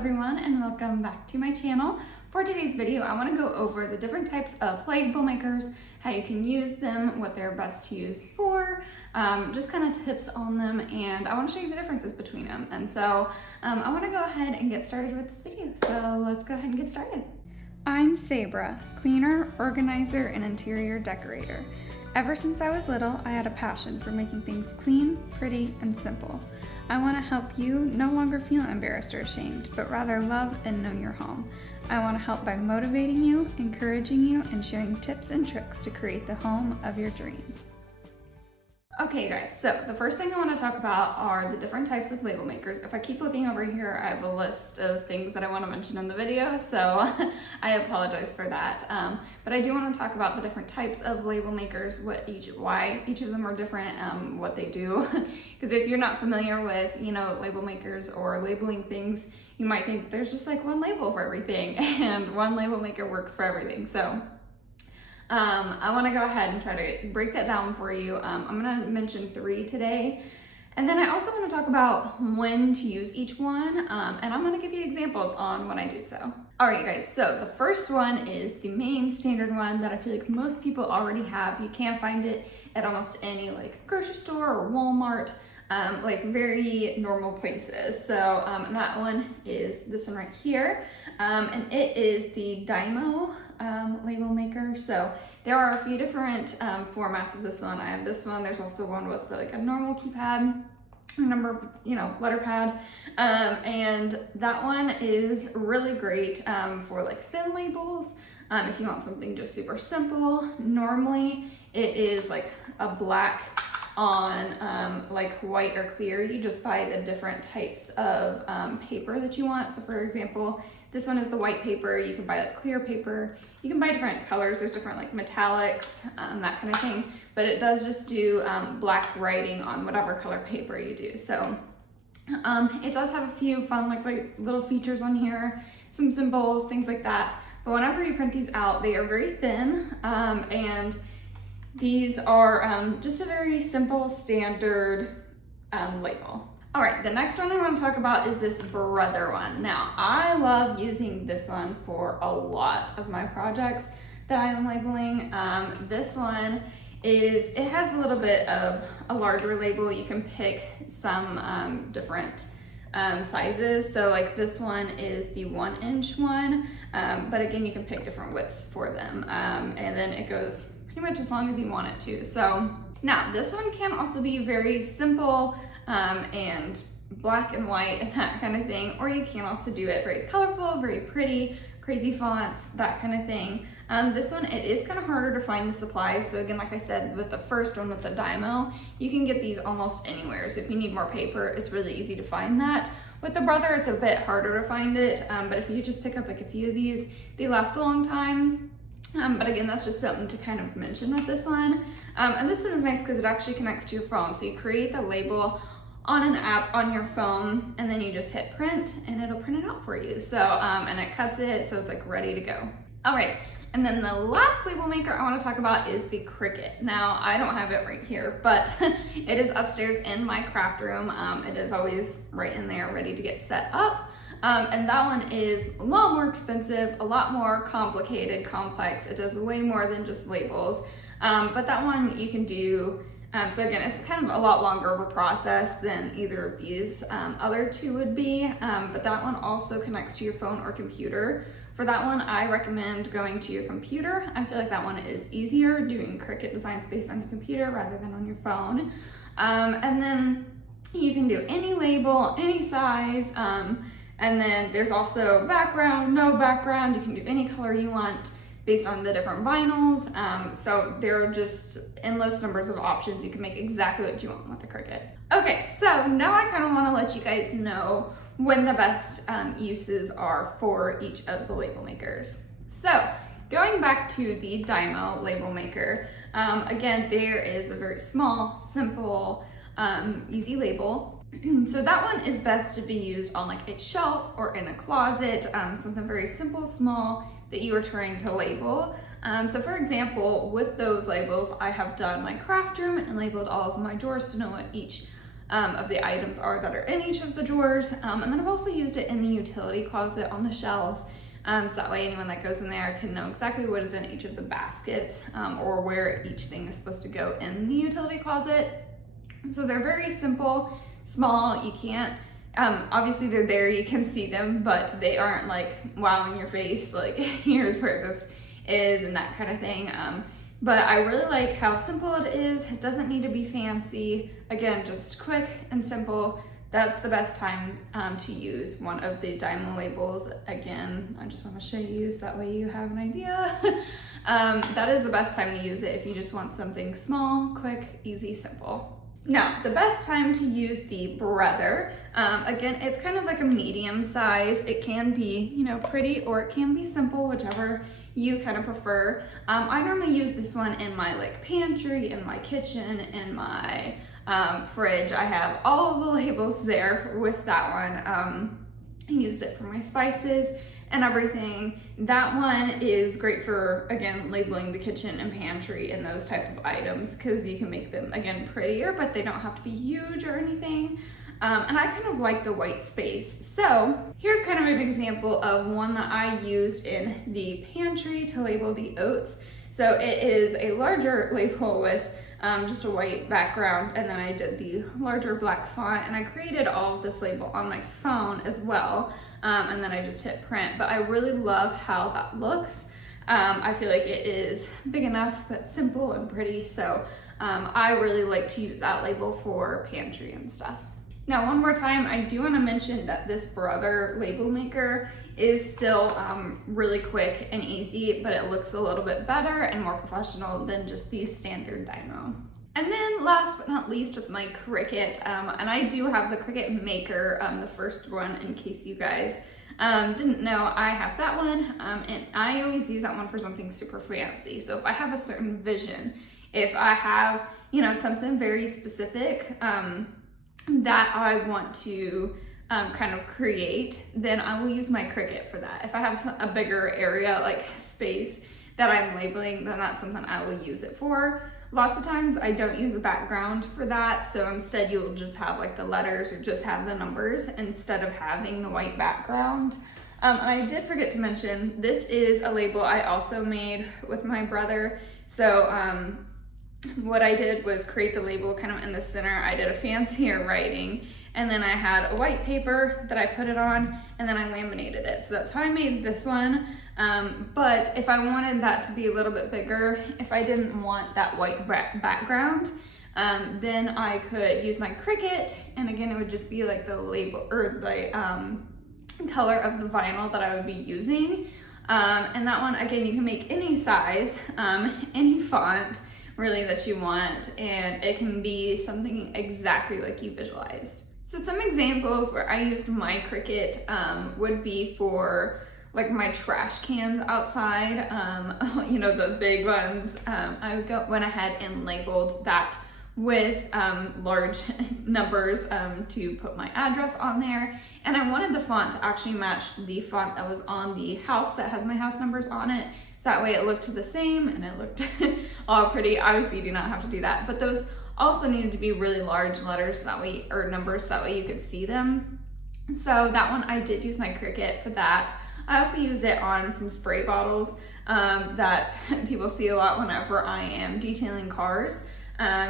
everyone, and welcome back to my channel. For today's video, I want to go over the different types of label makers, how you can use them, what they're best to use for, just kind of tips on them, and I want to show you the differences between them. And so I want to go ahead and get started with this video. So let's go ahead and get started. I'm Sabra, cleaner, organizer, and interior decorator. Ever since I was little, I had a passion for making things clean, pretty, and simple. I want to help you no longer feel embarrassed or ashamed, but rather love and know your home. I want to help by motivating you, encouraging you, and sharing tips and tricks to create the home of your dreams. Okay guys, so the first thing I want to talk about are the different types of label makers. If I keep looking over here, I have a list of things that I want to mention in the video, so I apologize for that. But I do want to talk about the different types of label makers, why each of them are different, what they do. Because if you're not familiar with, label makers or labeling things, you might think there's just like one label for everything, and one label maker works for everything. So I want to go ahead and try to break that down for you. I'm going to mention 3 today. And then I also want to talk about when to use each one. And I'm going to give you examples on when I do so. All right, guys. So the first one is the main standard one that I feel like most people already have. You can find it at almost any grocery store or Walmart, very normal places. So that one is this one right here. And it is the Dymo label maker. So there are a few different formats of this one. I have this one. There's also one with a normal keypad, letter pad. And that one is really great for thin labels. If you want something just super simple, normally it is a black on white or clear. You just buy the different types of paper that you want. So for example, this one is the white paper. You can buy clear paper. You can buy different colors. There's different metallics, that kind of thing. But it does just do black writing on whatever color paper you do. So it does have a few fun little features on here, some symbols, things like that. But whenever you print these out, they are very thin, and these are just a very simple, standard label. All right, the next one I want to talk about is this Brother one. Now, I love using this one for a lot of my projects that I am labeling. This one it has a little bit of a larger label. You can pick some different sizes. So this one is the 1-inch one, but again, you can pick different widths for them. And then it goes pretty much as long as you want it to. So now this one can also be very simple and black and white and that kind of thing, or you can also do it very colorful, very pretty, crazy fonts, that kind of thing. This one, it is kind of harder to find the supplies. So again, like I said, with the first one with the Dymo, you can get these almost anywhere. So if you need more paper, it's really easy to find that. With the Brother, it's a bit harder to find it, but if you just pick up a few of these, they last a long time. But again, that's just something to kind of mention with this one. And this one is nice because it actually connects to your phone. So you create the label on an app on your phone, and then you just hit print and it'll print it out for you. So, and it cuts it, so it's ready to go. All right, and then the last label maker I want to talk about is the Cricut. Now, I don't have it right here, but it is upstairs in my craft room. It is always right in there, ready to get set up. And that one is a lot more expensive, a lot more complicated, complex. It does way more than just labels. But that one you can do, so again, it's kind of a lot longer of a process than either of these other 2 would be. But that one also connects to your phone or computer. For that one, I recommend going to your computer. I feel like that one is easier, doing Cricut design space on your computer rather than on your phone. And then you can do any label, any size. And then there's also background, no background. You can do any color you want based on the different vinyls. So there are just endless numbers of options. You can make exactly what you want with the Cricut. Okay, so now I kind of want to let you guys know when the best uses are for each of the label makers. So going back to the Dymo label maker, again, there is a very small, simple, easy label. So that one is best to be used on a shelf or in a closet, something very simple, small that you are trying to label. So for example, with those labels, I have done my craft room and labeled all of my drawers to know what each of the items are that are in each of the drawers. And then I've also used it in the utility closet on the shelves. So that way anyone that goes in there can know exactly what is in each of the baskets, or where each thing is supposed to go in the utility closet. So they're very simple, small. You can't, obviously they're there, you can see them, but they aren't like wow in your face, like here's where this is and that kind of thing. But I really like how simple it is. It doesn't need to be fancy. Again, just quick and simple. That's the best time to use one of the Dymo labels. Again, I just want to show you so that way you have an idea. That is the best time to use it if you just want something small, quick, easy, simple. Now, the best time to use the Brother, again, it's kind of like a medium size. It can be, you know, pretty, or it can be simple, whichever you kind of prefer. I normally use this one in my like pantry, in my kitchen, in my fridge. I have all of the labels there with that one. I used it for my spices and everything. That one is great for, again, labeling the kitchen and pantry and those type of items, because you can make them, again, prettier, but they don't have to be huge or anything. And I kind of like the white space. So here's kind of an example of one that I used in the pantry to label the oats. So it is a larger label with just a white background, and then I did the larger black font, and I created all of this label on my phone as well, and then I just hit print. But I really love how that looks. I feel like it is big enough but simple and pretty, so I really like to use that label for pantry and stuff. Now, one more time, I do want to mention that this Brother label maker is still really quick and easy, but it looks a little bit better and more professional than just the standard Dymo. And then last but not least, with my Cricut, and I do have the Cricut Maker, the first one, in case you guys didn't know, I have that one, and I always use that one for something super fancy. So if I have a certain vision, if I have, you know, something very specific that I want to kind of create, then I will use my Cricut for that. If I have a bigger area, like space that I'm labeling, then that's something I will use it for. Lots of times I don't use a background for that, so instead you'll just have like the letters or just have the numbers instead of having the white background. And I did forget to mention, this is a label I also made with my brother. So what I did was create the label kind of in the center. I did a fancier writing, and then I had a white paper that I put it on, and then I laminated it. So that's how I made this one. But if I wanted that to be a little bit bigger, if I didn't want that white background, then I could use my Cricut, and again, it would just be like the label or the color of the vinyl that I would be using. And that one, again, you can make any size, any font, really, that you want, and it can be something exactly like you visualized. So some examples where I used my Cricut would be for like my trash cans outside, you know, the big ones. I went ahead and labeled that with large numbers to put my address on there, and I wanted the font to actually match the font that was on the house that has my house numbers on it. So that way it looked the same and it looked all pretty. Obviously you do not have to do that, but those also needed to be really large letters so that way, or numbers, so that way you could see them. So that one I did use my Cricut for that. I also used it on some spray bottles that people see a lot whenever I am detailing cars.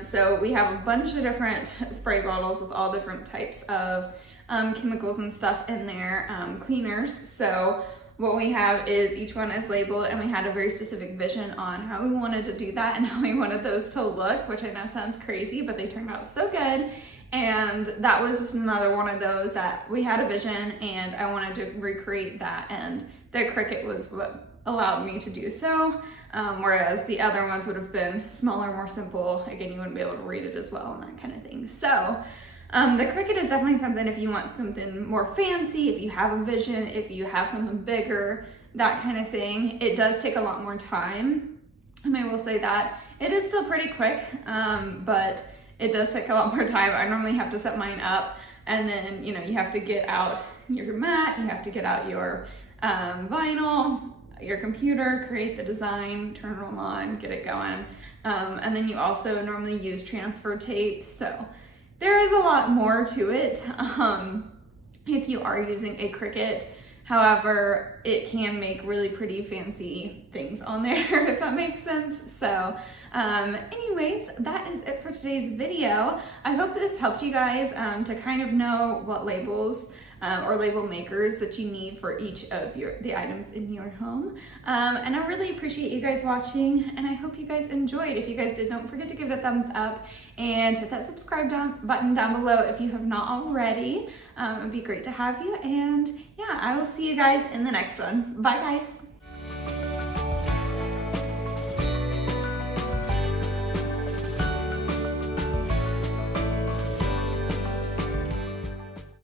So we have a bunch of different spray bottles with all different types of chemicals and stuff in there, cleaners. So what we have is each one is labeled, and we had a very specific vision on how we wanted to do that and how we wanted those to look, which I know sounds crazy, but they turned out so good. And that was just another one of those that we had a vision and I wanted to recreate that, and the Cricut was what allowed me to do so. Whereas the other ones would have been smaller, more simple. Again, you wouldn't be able to read it as well and that kind of thing. So the Cricut is definitely something if you want something more fancy, if you have a vision, if you have something bigger, that kind of thing. It does take a lot more time. And I will say that it is still pretty quick, but it does take a lot more time. I normally have to set mine up, and then, you know, you have to get out your mat, you have to get out your vinyl, your computer, create the design, turn it on, get it going. And then you also normally use transfer tape. So there is a lot more to it if you are using a Cricut. However, it can make really pretty fancy things on there, if that makes sense. So anyways, that is it for today's video. I hope this helped you guys to kind of know what labels or label makers that you need for each of the items in your home. And I really appreciate you guys watching, and I hope you guys enjoyed. If you guys did, don't forget to give it a thumbs up and hit that subscribe button down below if you have not already. It'd be great to have you, and yeah, I will see you guys in the next one. Bye guys.